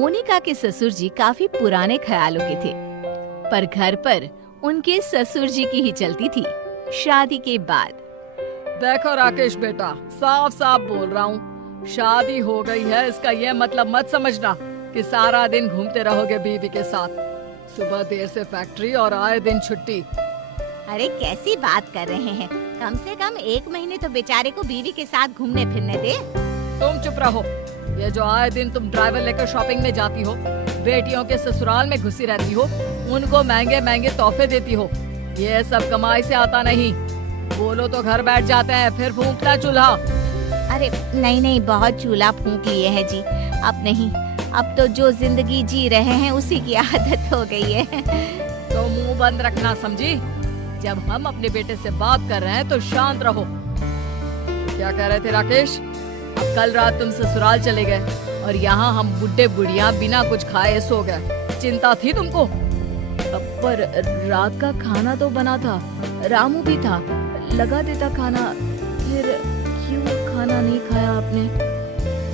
मोनिका के ससुर जी काफी पुराने ख्यालों के थे, पर घर पर उनके ससुर जी की ही चलती थी। शादी के बाद देखो राकेश बेटा, साफ साफ बोल रहा हूँ, शादी हो गई है इसका ये मतलब मत समझना कि सारा दिन घूमते रहोगे बीवी के साथ। सुबह देर से फैक्ट्री और आए दिन छुट्टी। अरे कैसी बात कर रहे हैं, कम से कम 1 महीने तो बेचारे को बीवी के साथ घूमने फिरने दे। तुम चुप रहो। ये जो आए दिन तुम ड्राइवर लेकर शॉपिंग में जाती हो, बेटियों के ससुराल में घुसी रहती हो, उनको महंगे महंगे तोहफे देती हो, ये सब कमाई से आता नहीं। बोलो तो घर बैठ जाते हैं, फिर फूंकता चूल्हा। अरे नहीं नहीं, बहुत चूल्हा फूंक लिए है जी, अब नहीं। अब तो जो जिंदगी जी रहे हैं उसी की आदत हो गई है। तो मुंह बंद रखना, समझी? जब हम अपने बेटे से बात कर रहे हैं तो शांत रहो। क्या कह रहे थे राकेश? अब कल रात तुम ससुराल चले गए और यहाँ हम बुढ़े बुढ़िया बिना कुछ खाए सो गए। चिंता थी तुमको? पर रात का खाना तो बना था, रामू भी था, लगा देता खाना, फिर क्यों खाना नहीं खाया आपने?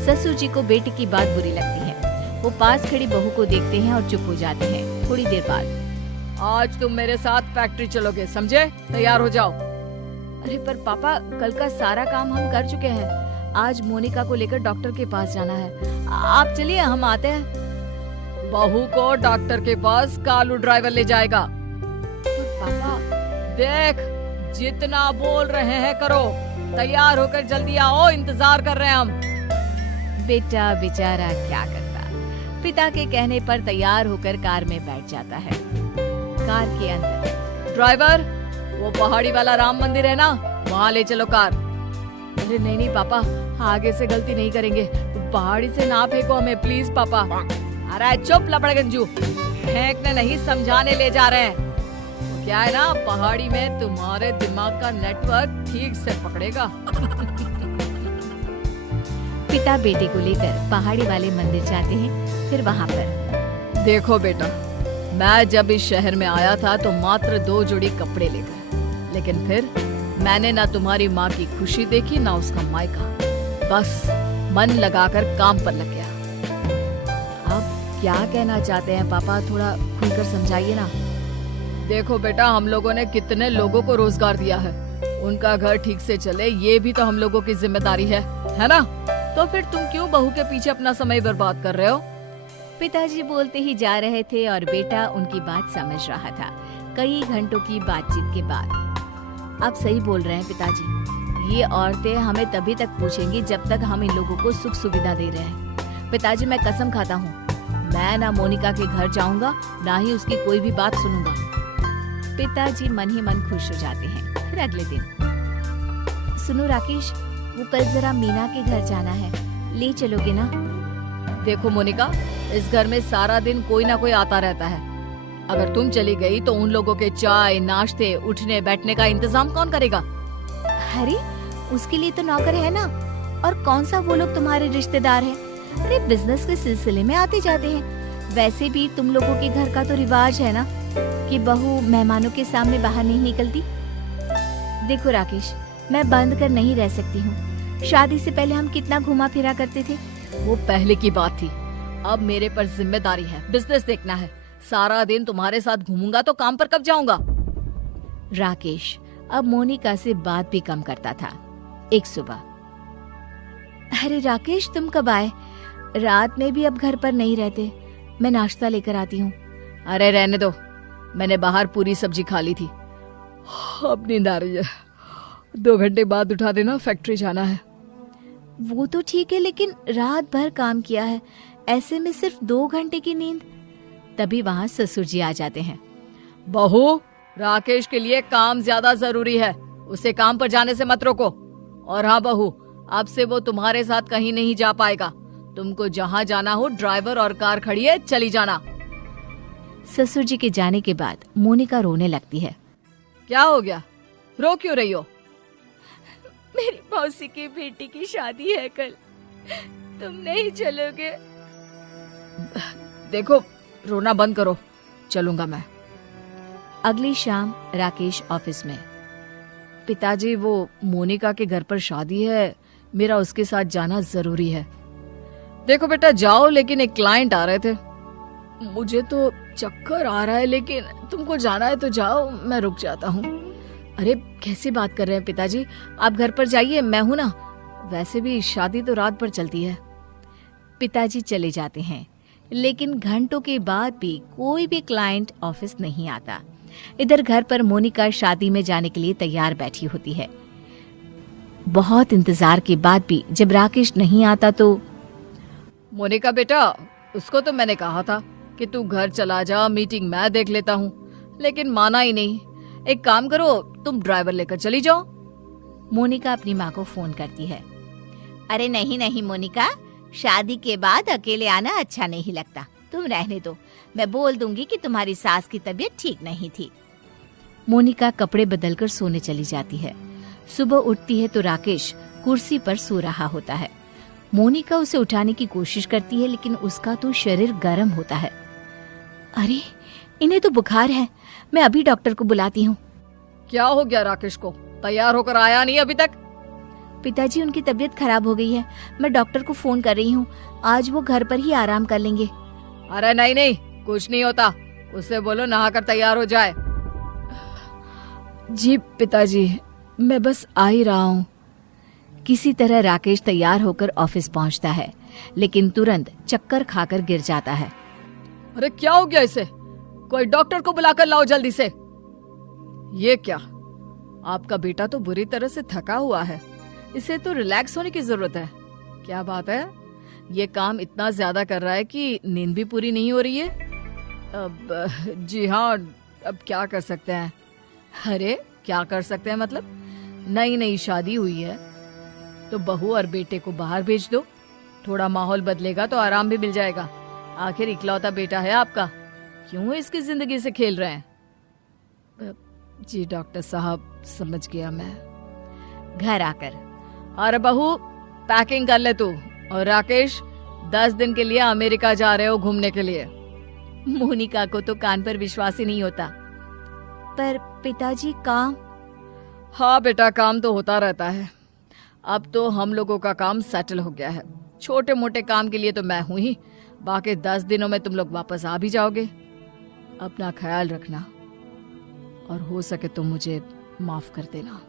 ससुर जी को बेटी की बात बुरी लगती है। वो पास खड़ी बहू को देखते हैं और चुप हो जाते हैं। थोड़ी देर बाद, आज तुम मेरे साथ फैक्ट्री चलोगे, समझे? तैयार हो जाओ। अरे पर पापा, कल का सारा काम हम कर चुके हैं। आज मोनिका को लेकर डॉक्टर के पास जाना है। आप चलिए, हम आते हैं। बहू को डॉक्टर के पास कालू ड्राइवर ले जाएगा। पापा देख, जितना बोल रहे हैं करो। तैयार होकर जल्दी आओ, इंतजार कर रहे हैं हम। बेटा बेचारा क्या करता, पिता के कहने पर तैयार होकर कार में बैठ जाता है। कार के अंदर, ड्राइवर, वो पहाड़ी वाला राम मंदिर है ना, वहाँ ले चलो कार। अरे नहीं नहीं पापा, आगे से गलती नहीं करेंगे, पहाड़ी से ना फेंको हमें प्लीज पापा। अरे चुप लपड़गंजू, फेंकने नहीं समझाने ले जा रहे हैं। क्या है ना, पहाड़ी में तुम्हारे दिमाग का नेटवर्क ठीक से पकड़ेगा। पिता बेटे को लेकर पहाड़ी वाले मंदिर जाते हैं। फिर वहाँ पर, देखो बेटा, मैं जब इस शहर में आया था तो मात्र 2 जोड़ी कपड़े लेकर, लेकिन फिर मैंने ना तुम्हारी माँ की खुशी देखी ना उसका मायका। बस मन लगाकर काम पर लग गया। आप क्या कहना चाहते हैं पापा, थोड़ा खुलकर समझाइए ना। देखो बेटा, हम लोगों ने कितने लोगों को रोजगार दिया है, उनका घर ठीक से चले ये भी तो हम लोगों की जिम्मेदारी है ना? तो फिर तुम क्यों बहू के पीछे अपना समय बर्बाद कर रहे हो? पिताजी बोलते ही जा रहे थे और बेटा उनकी बात समझ रहा था। कई घंटों की बातचीत के बाद, आप सही बोल रहे हैं पिताजी, ये औरतें हमें तभी तक पूछेंगी जब तक हम इन लोगों को सुख सुविधा दे रहे हैं। पिताजी, मैं कसम खाता हूँ, मैं ना मोनिका के घर जाऊंगा, ना ही उसकी कोई भी बात सुनूंगा। पिताजी मन ही मन खुश हो जाते हैं। फिर अगले दिन, सुनो राकेश, वो कल जरा मीना के घर जाना है, ले चलोगे ना? देखो मोनिका, इस घर में सारा दिन कोई ना कोई आता रहता है। अगर तुम चली गई तो उन लोगों के चाय, नाश्ते, उठने बैठने का इंतजाम कौन करेगा? अरे उसके लिए तो नौकर है ना, और कौन सा वो लोग तुम्हारे रिश्तेदार हैं? अरे बिजनेस के सिलसिले में आते जाते हैं। वैसे भी तुम लोगों के घर का तो रिवाज है ना कि बहू मेहमानों के सामने बाहर नहीं निकलती। देखो राकेश, मैं बंद कर नहीं रह सकती हूँ। शादी से पहले हम कितना घुमा फिरा करते थे। वो पहले की बात थी, अब मेरे पर जिम्मेदारी है, बिजनेस देखना है। सारा दिन तुम्हारे साथ घूमूंगा तो काम पर कब जाऊंगा? राकेश अब मोनिका से बात भी कम करता था। एक सुबह, अरे राकेश तुम कब आए? रात में भी अब घर पर नहीं रहते, मैं नाश्ता लेकर आती हूँ। अरे रहने दो, मैंने बाहर पूरी सब्जी खा ली थी, अब नींद आ रही है। 2 घंटे बाद उठा देना, फैक्ट्री जाना है। वो तो ठीक है, लेकिन रात भर काम किया है, ऐसे में सिर्फ 2 घंटे की नींद। तभी वहाँ ससुर जी आ जाते हैं। बहू, राकेश के लिए काम ज्यादा जरूरी है, उसे काम पर जाने से मत रोको। और हाँ बहू, अब से वो तुम्हारे साथ कहीं नहीं जा पाएगा। तुमको जहाँ जाना हो ड्राइवर और कार खड़ी है, चली जाना। ससुर जी के जाने के बाद मोनिका रोने लगती है। क्या हो गया, रो क्यों रही हो? मेरी मौसी की बेटी की शादी है कल, तुम नहीं चलोगे? देखो, रोना बंद करो, चलूंगा मैं। अगली शाम राकेश ऑफिस में। पिताजी, वो मोनिका के घर पर शादी है, मेरा उसके साथ जाना जरूरी है। देखो बेटा जाओ, लेकिन एक क्लाइंट आ रहे थे। मुझे तो चक्कर आ रहा है, लेकिन तुमको जाना है तो जाओ, मैं रुक जाता हूँ। अरे कैसी बात कर रहे हैं पिताजी, आप घर पर जाइए, मैं हूं ना। वैसे भी शादी तो रात भर चलती है। पिताजी चले जाते हैं, लेकिन घंटों के बाद भी कोई भी क्लाइंट ऑफिस नहीं आता। इधर घर पर मोनिका शादी में जाने के लिए तैयार बैठी होती है। बहुत इंतजार के बाद भी जब राकेश नहीं आता तो मोनिका बेटा, उसको तो मैंने कहा था कि तू घर चला जा, मीटिंग मैं देख लेता हूँ, लेकिन माना ही नहीं। एक काम करो, तुम ड्राइवर लेकर चली जाओ। मोनिका अपनी माँ को फोन करती है। अरे नहीं नहीं मोनिका, शादी के बाद अकेले आना अच्छा नहीं लगता, तुम रहने दो, मैं बोल दूंगी कि तुम्हारी सास की तबीयत ठीक नहीं थी। मोनिका कपड़े बदलकर सोने चली जाती है। सुबह उठती है तो राकेश कुर्सी पर सो रहा होता है। मोनिका उसे उठाने की कोशिश करती है, लेकिन उसका तो शरीर गर्म होता है। अरे इन्हें तो बुखार है, मैं अभी डॉक्टर को बुलाती हूँ। क्या हो गया राकेश को? तैयार होकर आया नहीं अभी तक? पिताजी उनकी तबीयत खराब हो गई है, मैं डॉक्टर को फोन कर रही हूँ, आज वो घर पर ही आराम कर लेंगे। अरे नहीं नहीं, कुछ नहीं होता, उससे बोलो नहाकर तैयार हो जाए। जी पिताजी, मैं बस आ ही रहा हूँ। किसी तरह राकेश तैयार होकर ऑफिस पहुँचता है, लेकिन तुरंत चक्कर खाकर गिर जाता है। अरे क्या हो गया इसे? कोई डॉक्टर को बुलाकर लाओ जल्दी से। ये क्या, आपका बेटा तो बुरी तरह से थका हुआ है, इसे तो रिलैक्स होने की जरूरत है। क्या बात है, ये काम इतना ज्यादा कर रहा है कि नींद भी पूरी नहीं हो रही है। अब जी हाँ, अब क्या कर सकते हैं? अरे क्या कर सकते हैं मतलब, नई नई शादी हुई है तो बहू और बेटे को बाहर भेज दो, थोड़ा माहौल बदलेगा तो आराम भी मिल जाएगा। आखिर इकलौता बेटा है आपका, क्यों इसकी जिंदगी से खेल रहे हैं? जी डॉक्टर साहब, समझ गया मैं। घर आकर, अरे बहू पैकिंग कर ले तू, और राकेश 10 दिन के लिए अमेरिका जा रहे हो घूमने के लिए। मोनिका को तो कान पर विश्वास ही नहीं होता। पर पिताजी काम? हाँ बेटा, काम तो होता रहता है। अब तो हम लोगों का काम सेटल हो गया है, छोटे मोटे काम के लिए तो मैं हूं ही, बाकी 10 दिनों में तुम लोग वापस आ भी जाओगे। अपना ख्याल रखना, और हो सके तो मुझे माफ कर देना।